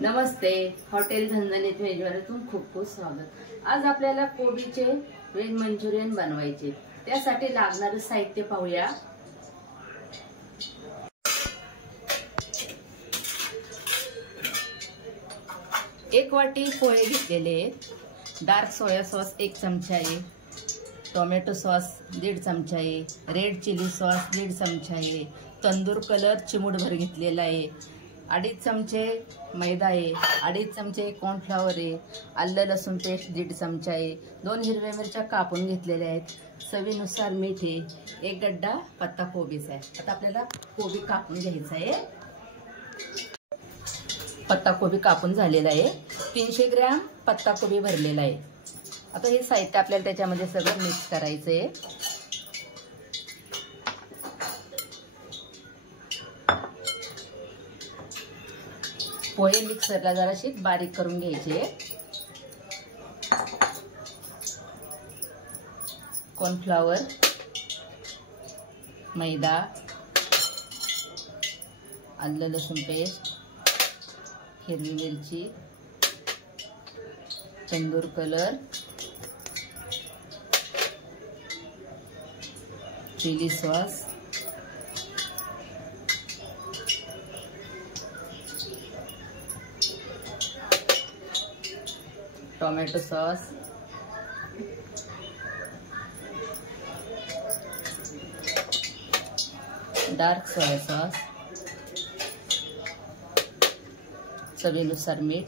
नमस्ते, hotel झणझणीत मेजवानीतून खूप खूप स्वागत। आज आपल्याला कोबीचे व्हेज मंचुरियन बनवायचे। त्यासाठी लागणारे साहित्य पाहूया। एक वाटी पोहे घेतलेले, डार्क सोया सॉस 1 चमचा आहे, टोमॅटो सॉस 1.5 चमचा आहे, रेड चिली सॉस 1.5 चमचा आहे, तंदूर कलर चिमूटभर घेतलेला आहे, 2.5 चमचे मैदा आहे, 2.5 चमचे कॉर्नफ्लॉवर आहे, आलं लसूण पेस्ट 1.5 चमचा आहे, 2 हिरव्या मिरच्या कापून घेतलेल्या आहेत, चवीनुसार मीठ आहे, 1 गड्डा पत्ता कोबीचा आहे। आता आपल्याला कोबी कापून घ्यायचा आहे। पत्ता कोबी कापून झालेला आहे, 300 ग्रॅम पत्ता कोबी भरलेला आहे। आता हे साहित्य आपल्याला त्याच्यामध्ये सगळं मिक्स करायचं आहे। पोहे मिक्सरला जराशी बारीक करून घ्यायचे। कॉर्नफ्लॉवर, मैदा, आलं लसूण पेस्ट, हिरवी मिरची, tandoor colour, chilli sauce, tomato sauce, dark soy sauce, चवीनुसार मीठ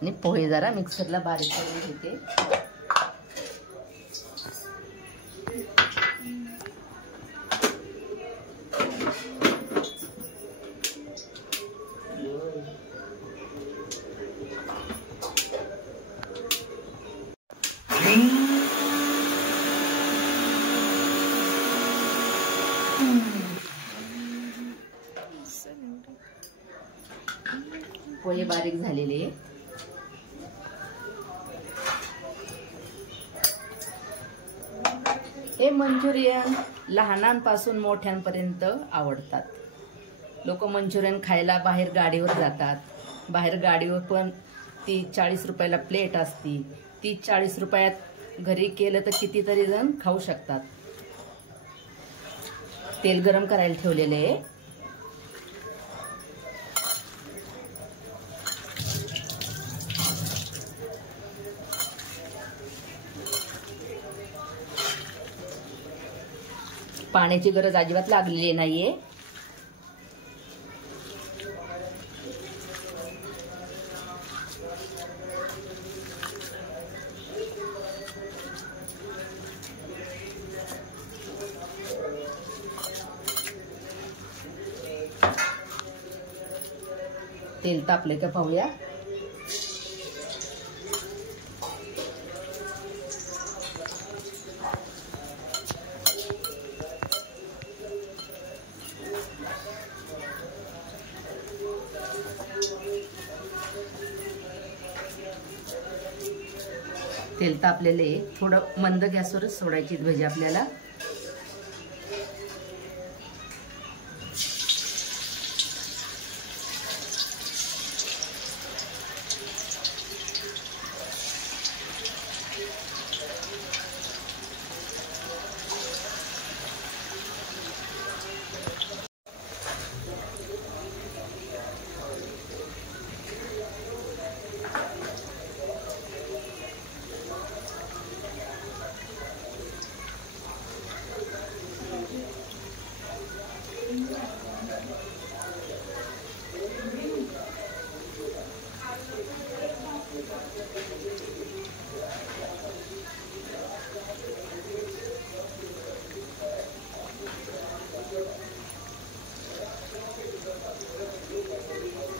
आणि पोहे जरा मिक्सरला बारीक करून घेते। पोहे बारीक झालेले, हे मंचुरियन लहानांपासून मोठ्यांपर्यंत आवडतात। लोक मंचुरियन खायला बाहेर गाडीवर जातात। बाहेर गाडीवर पण 30-40 रुपयाला प्लेट असती। 30-40 रुपयात घरी केलं तर कितीतरी जण खाऊ शकतात। तेल गरम करायला ठेवलेले आहे। पाण्याची गरज अजिबात लागलेली नाहीये। तेल तापले का पाहूया। तेल तापलेले, थोडं मंद गॅसवरच सोडायची भजी आपल्याला।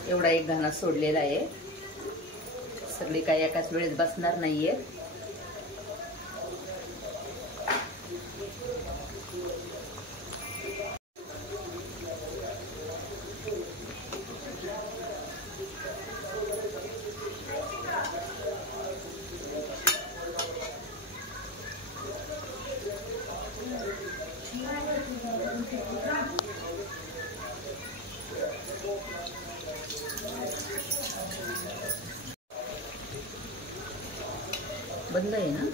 एवढा एक घाणा सोडलेला आहे। सगळी काही एकाच वेळेस बसणार नाहीये। बंद आहे ना?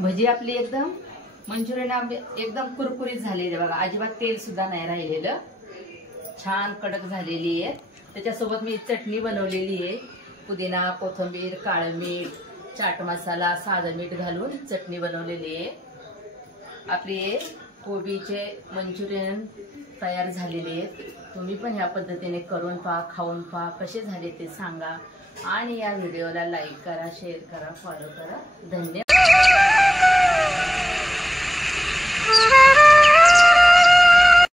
भजी आपली एकदम मंचुरियन एकदम कुरकुरीत झालेली बघा. अजिबात तेल सुद्धा नाही राहिलेलं. छान कडक झालेली आहे. त्याच्यासोबत मी चटणी बनवलेली आहे. पुदिना, कोथिंबीर, काळं मीठ, चाट मसाला, साधं मीठ घालून चटणी बनवलेली आहे. आपली कोबीचे मंचुरियन तयार झालेले आहेत. तुम्ही पण ह्या पद्धतीने करून पहा, खाऊन पहा, कसे झाले ते सांगा. आणि या व्हिडिओला लाईक करा, शेअर करा, फॉलो करा. धन्यवाद.